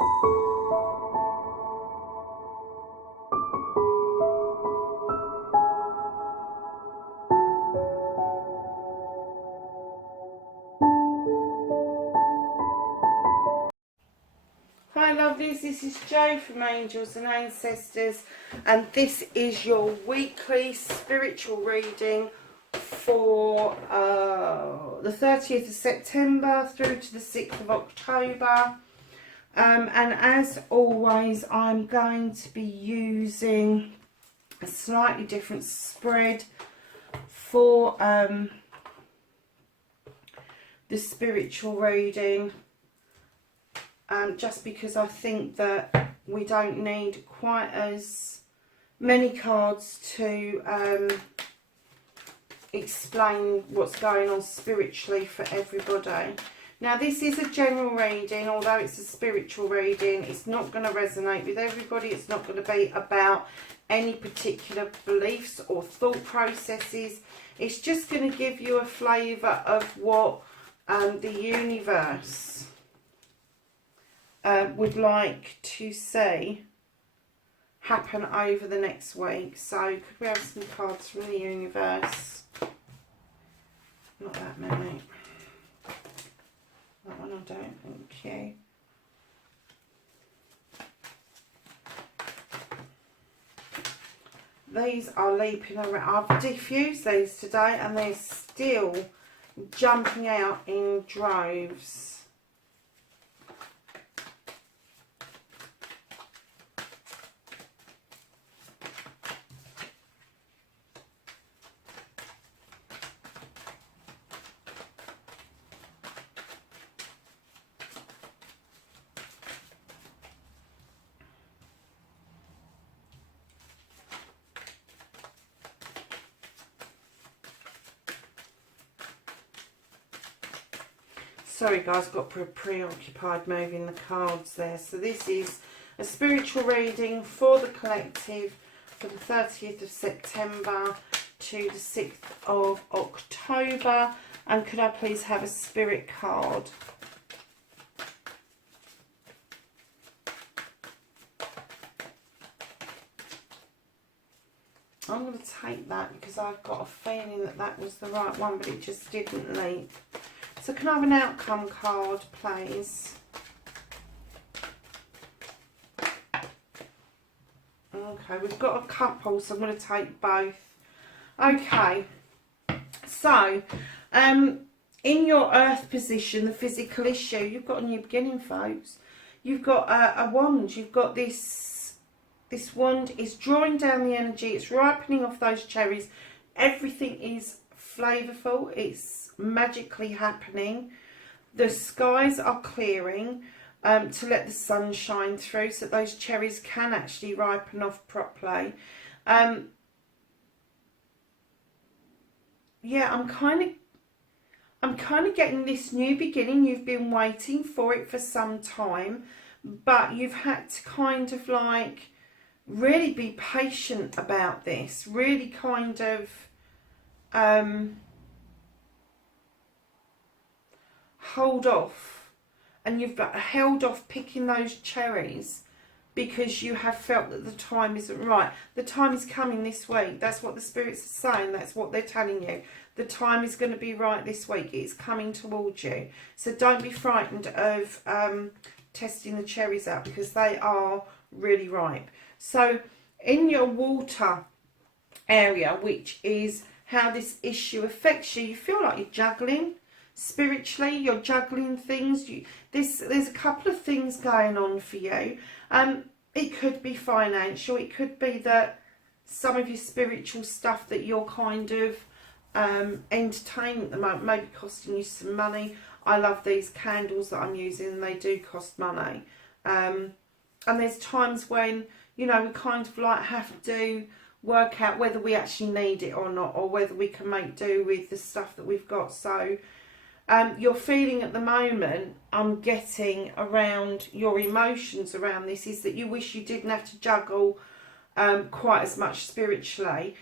Hi lovelies, this is Jo from Angels and Ancestors, and this is your weekly spiritual reading for the 30th of September through to the 6th of October. And as always, I'm going to be using a slightly different spread for the spiritual reading. Just because I think that we don't need quite as many cards to explain what's going on spiritually for everybody. Now this is a general reading, although it's a spiritual reading. It's not going to resonate with everybody. It's not going to be about any particular beliefs or thought processes. It's just going to give you a flavour of what the universe would like to see happen over the next week. So could we have some cards from the universe? Not that many. That one I don't, thank you. These are leaping around. I've diffused these today and they're still jumping out in droves. Sorry guys, got preoccupied moving the cards there. So this is a spiritual reading for the collective for the 30th of September to the 6th of October. And could I please have a spirit card? I'm going to take that because I've got a feeling that that was the right one, but it just didn't leap. So can I have an outcome card, please? Okay, we've got a couple, so I'm going to take both. Okay, so in your earth position, the physical issue, you've got a new beginning, folks. You've got a wand. You've got this wand is drawing down the energy. It's ripening off those cherries. Everything is flavourful. It's magically happening. The skies are clearing to let the sun shine through so that those cherries can actually ripen off properly. Yeah, I'm kind of getting this new beginning. You've been waiting for it for some time, but you've had to kind of like really be patient about this, really kind of hold off, and you've held off picking those cherries because you have felt that the time isn't right. The time is coming this week. That's what the spirits are saying. That's what they're telling you. The time is going to be right this week. It's coming towards you. So don't be frightened of testing the cherries out because they are really ripe. So in your water area, which is how this issue affects you, you feel like you're juggling. Spiritually, you're juggling things. There's a couple of things going on for you. It could be financial. It could be that some of your spiritual stuff that you're kind of entertaining at the moment may be costing you some money. I love these candles that I'm using, and they do cost money. And there's times when, you know, we kind of like have to work out whether we actually need it or not, or whether we can make do with the stuff that we've got. So your feeling at the moment, I'm getting around your emotions around this, is that you wish you didn't have to juggle quite as much spiritually.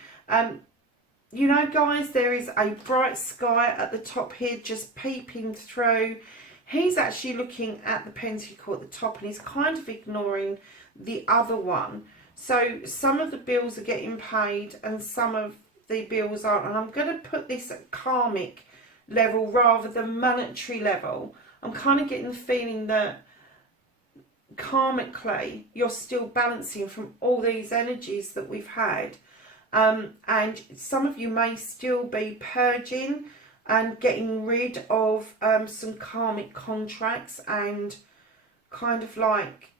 You know, guys, there is a bright sky at the top here just peeping through. he's actually looking at the pentacle at the top, and he's kind of ignoring the other one. So some of the bills are getting paid and some of the bills aren't. And I'm going to put this at karmic level rather than monetary level. I'm kind of getting the feeling that karmically you're still balancing from all these energies that we've had. And some of you may still be purging and getting rid of some karmic contracts and kind of like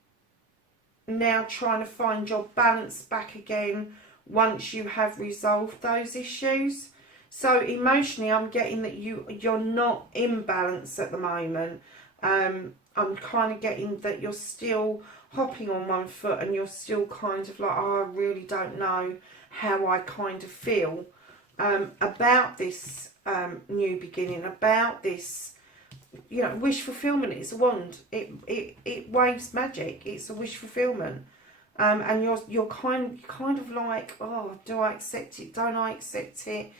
now trying to find your balance back again once you have resolved those issues. So emotionally, I'm getting that you're not in balance at the moment. I'm kind of getting that you're still hopping on one foot and you're still kind of like, oh, I really don't know how I kind of feel about this new beginning, about this, you know, wish fulfillment. It's a wand. It waves magic. It's a wish fulfillment. And you're kind of like, oh, do I accept it? Don't I accept it?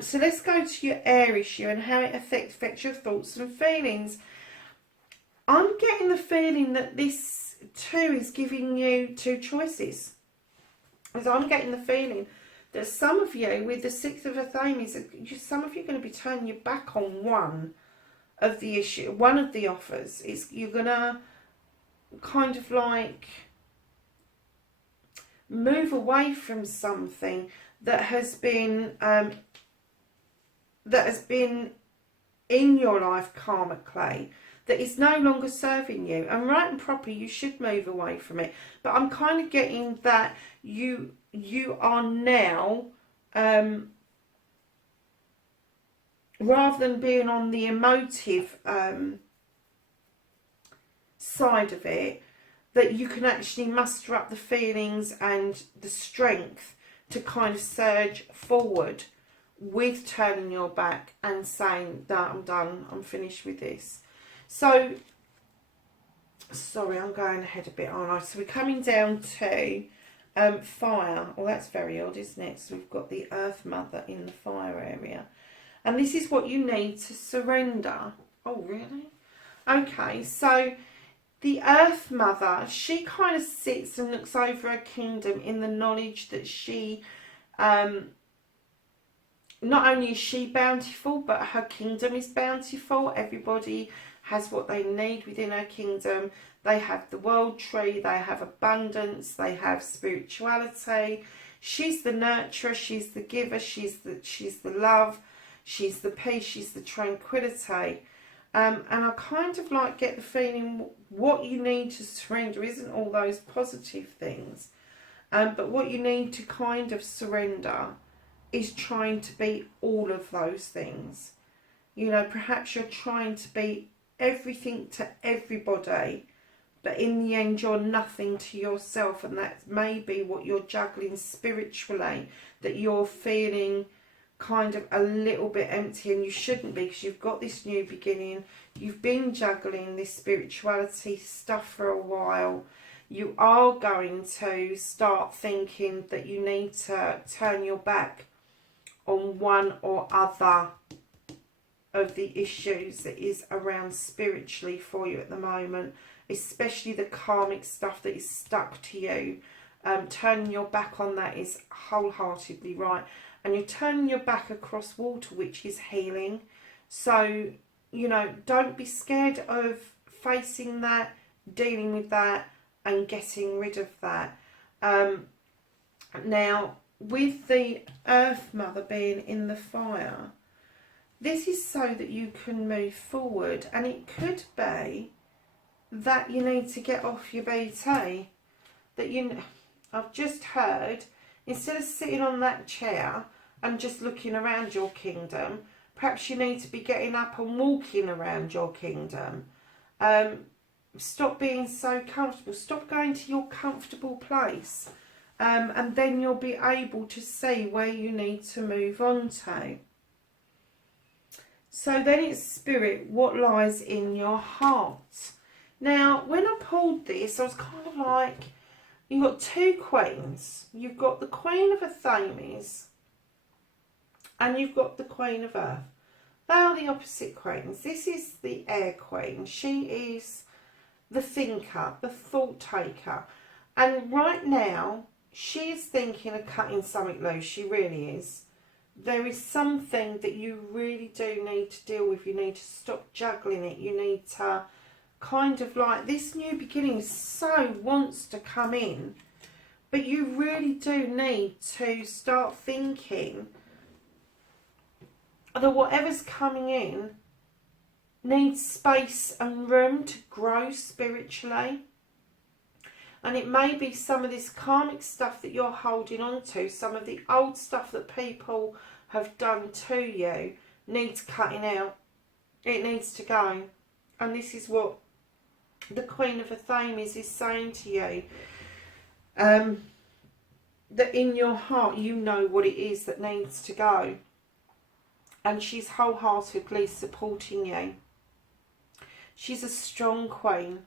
So let's go to your air issue and how it affects your thoughts and feelings. I'm getting the feeling that this too is giving you two choices. As I'm getting the feeling that some of you, with the Sixth of Athames, some of you are going to be turning your back on one of the issue, one of the offers. You're going to kind of like move away from something that has been in your life karmically, that is no longer serving you. And right and proper, you should move away from it. But I'm kind of getting that you are now, rather than being on the emotive side of it, that you can actually muster up the feelings and the strength to kind of surge forward with turning your back and saying that I'm done, I'm finished with this. So, sorry, I'm going ahead a bit, aren't I? So we're coming down to fire. Well, that's very odd, isn't it? So we've got the Earth Mother in the fire area. And this is what you need to surrender. Oh, really? Okay, so the Earth Mother, she kind of sits and looks over her kingdom in the knowledge that she, not only is she bountiful, but her kingdom is bountiful. Everybody has what they need within her kingdom. They have the world tree, they have abundance, they have spirituality. She's the nurturer, she's the giver, she's the love, she's the peace, she's the tranquility. And I kind of like get the feeling what you need to surrender isn't all those positive things. But what you need to kind of surrender is trying to be all of those things. You know, perhaps you're trying to be everything to everybody, but in the end you're nothing to yourself, and that may be what you're juggling spiritually, that you're feeling kind of a little bit empty, and you shouldn't be, because you've got this new beginning. You've been juggling this spirituality stuff for a while. You are going to start thinking that you need to turn your back on one or other of the issues that is around spiritually for you at the moment, especially the karmic stuff that is stuck to you. Turning your back on that is wholeheartedly right. And you're turning your back across water, which is healing. So, you know, don't be scared of facing that, dealing with that, and getting rid of that. Now, with the Earth Mother being in the fire, this is so that you can move forward. And it could be that you need to get off your BT. That I've just heard, instead of sitting on that chair and just looking around your kingdom, perhaps you need to be getting up and walking around your kingdom. Stop being so comfortable. Stop going to your comfortable place. And then you'll be able to see where you need to move on to. So then it's Spirit, what lies in your heart. Now, when I pulled this, I was kind of like, you've got two queens. You've got the Queen of Athames and you've got the Queen of Earth. They are the opposite queens. This is the air queen. She is the thinker, the thought taker. And right now, she is thinking of cutting something loose. She really is. There is something that you really do need to deal with. You need to stop juggling it. You need to kind of like, this new beginning so wants to come in. But you really do need to start thinking that whatever's coming in needs space and room to grow spiritually. And it may be some of this karmic stuff that you're holding on to, some of the old stuff that people have done to you needs cutting out. It needs to go. And this is what the Queen of Athames is saying to you. That in your heart you know what it is that needs to go. And she's wholeheartedly supporting you. She's a strong queen.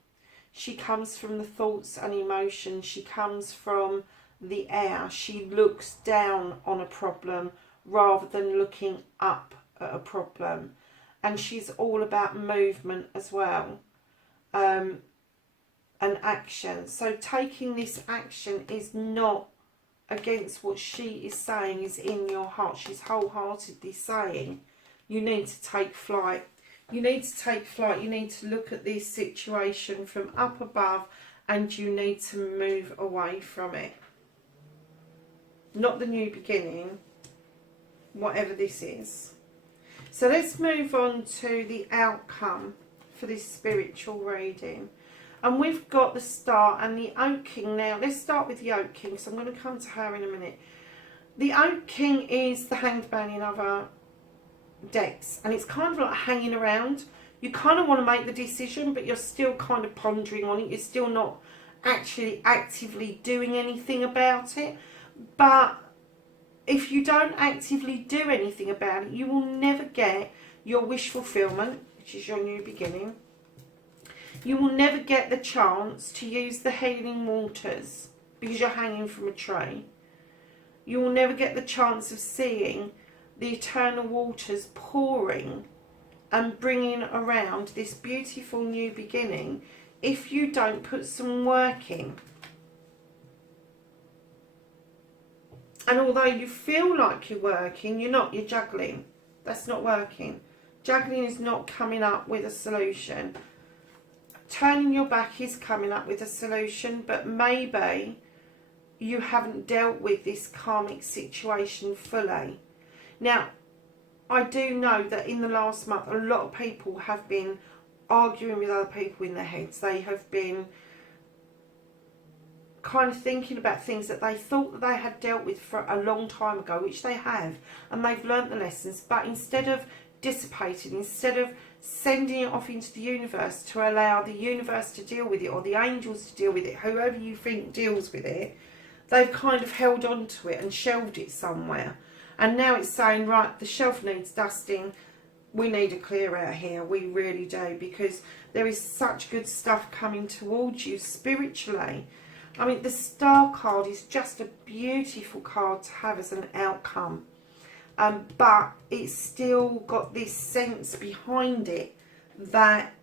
She comes from the thoughts and emotions. She comes from the air. She looks down on a problem rather than looking up at a problem. And she's all about movement as well. And action. So taking this action is not against what she is saying is in your heart. She's wholeheartedly saying you need to take flight. You need to take flight. You need to look at this situation from up above and you need to move away from it. Not the new beginning, whatever this is. So let's move on to the outcome for this spiritual reading. And we've got the Star and the Oak King now. Let's start with the Oak King, so I'm going to come to her in a minute. The Oak King is the Hanged Man in other decks. And it's kind of like hanging around. You kind of want to make the decision, but you're still kind of pondering on it. You're still not actually actively doing anything about it. But if you don't actively do anything about it, you will never get your wish fulfillment, which is your new beginning. You will never get the chance to use the healing waters because you're hanging from a tree. You will never get the chance of seeing the eternal waters pouring and bringing around this beautiful new beginning if you don't put some work in. And although you feel like you're working, you're not, you're juggling. That's not working. Juggling is not coming up with a solution. Turning your back is coming up with a solution, but maybe you haven't dealt with this karmic situation fully. Now, I do know that in the last month, a lot of people have been arguing with other people in their heads. They have been kind of thinking about things that they thought that they had dealt with for a long time ago, which they have, and they've learnt the lessons, but instead of dissipating, instead of sending it off into the universe to allow the universe to deal with it, or the angels to deal with it, whoever you think deals with it, they've kind of held on to it and shelved it somewhere. And now it's saying, right, the shelf needs dusting. We need a clear out here. We really do, because there is such good stuff coming towards you spiritually. I mean, the Star card is just a beautiful card to have as an outcome. But it's still got this sense behind it that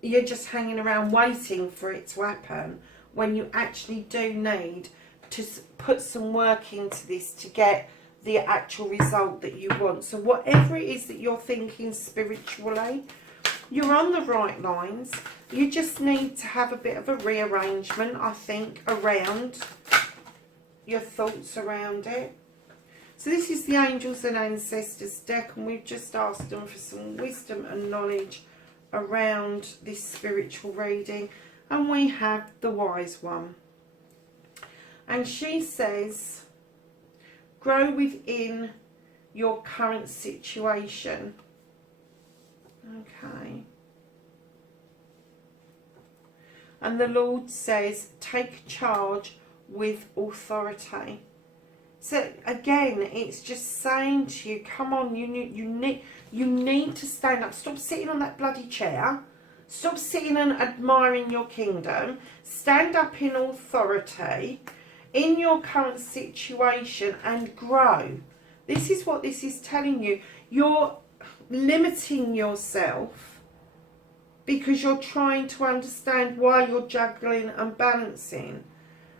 you're just hanging around waiting for it to happen, when you actually do need to put some work into this to get the actual result that you want. So whatever it is that you're thinking spiritually, you're on the right lines. You just need to have a bit of a rearrangement, I think, around your thoughts around it. So this is the Angels and Ancestors deck, and we've just asked them for some wisdom and knowledge around this spiritual reading. And we have the Wise One. And she says, grow within your current situation. Okay. And the Lord says, take charge with authority. So again, it's just saying to you, come on, you need to stand up. Stop sitting on that bloody chair. Stop sitting and admiring your kingdom. Stand up in authority in your current situation and grow. This is what this is telling you. limiting yourself because you're trying to understand why you're juggling and balancing.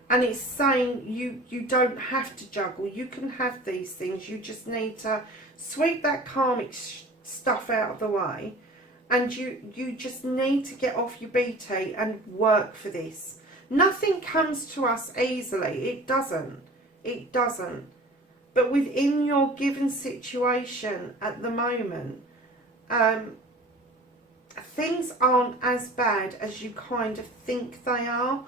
And it's saying you don't have to juggle. You can have these things. You just need to sweep that karmic stuff out of the way. And you just need to get off your BT and work for this. Nothing comes to us easily. It doesn't. It doesn't. But within your given situation at the moment, things aren't as bad as you kind of think they are.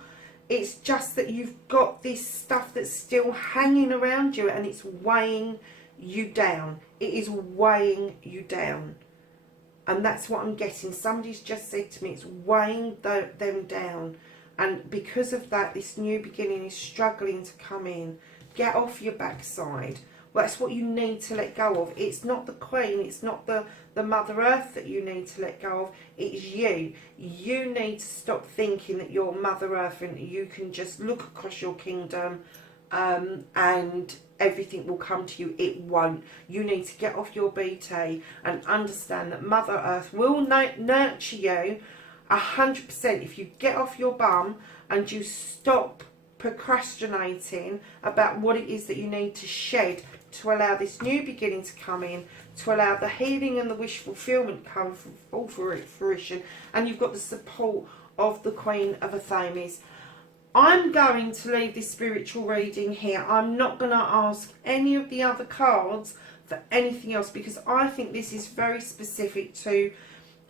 It's just that you've got this stuff that's still hanging around you and it's weighing you down. It is weighing you down. And that's what I'm getting. Somebody's just said to me, it's weighing them down. And because of that, this new beginning is struggling to come in. Get off your backside. Well, that's what you need to let go of. It's not the Queen. It's not the Mother Earth that you need to let go of. It's you. You need to stop thinking that you're Mother Earth and you can just look across your kingdom and everything will come to you. It won't. You need to get off your BT and understand that Mother Earth will nurture you 100% if you get off your bum and you stop procrastinating about what it is that you need to shed to allow this new beginning to come in, to allow the healing and the wish fulfillment come full fruition, and you've got the support of the Queen of Athames. I'm going to leave this spiritual reading here. I'm not going to ask any of the other cards for anything else because I think this is very specific to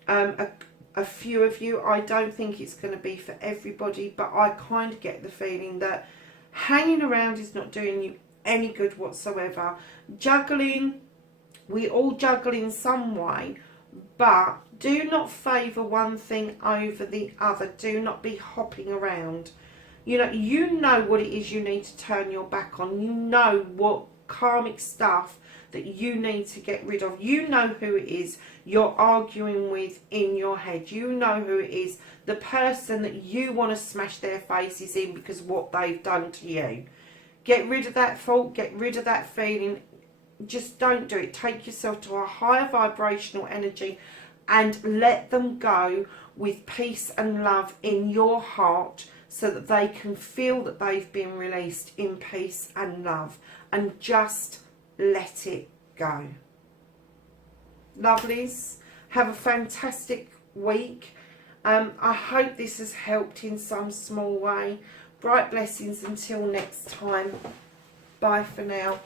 a few of you. I don't think it's going to be for everybody, but I kind of get the feeling that hanging around is not doing you any good whatsoever. Juggling, we all juggle in some way, but do not favour one thing over the other. Do not be hopping around. You know what it is you need to turn your back on. You know what karmic stuff that you need to get rid of. You know who it is you're arguing with in your head. You know who it is, the person that you want to smash their faces in because of what they've done to you. Get rid of that thought, get rid of that feeling. Just don't do it. Take yourself to a higher vibrational energy and let them go with peace and love in your heart so that they can feel that they've been released in peace and love, and just let it go. Lovelies, have a fantastic week. I hope this has helped in some small way. Bright blessings until next time. Bye for now.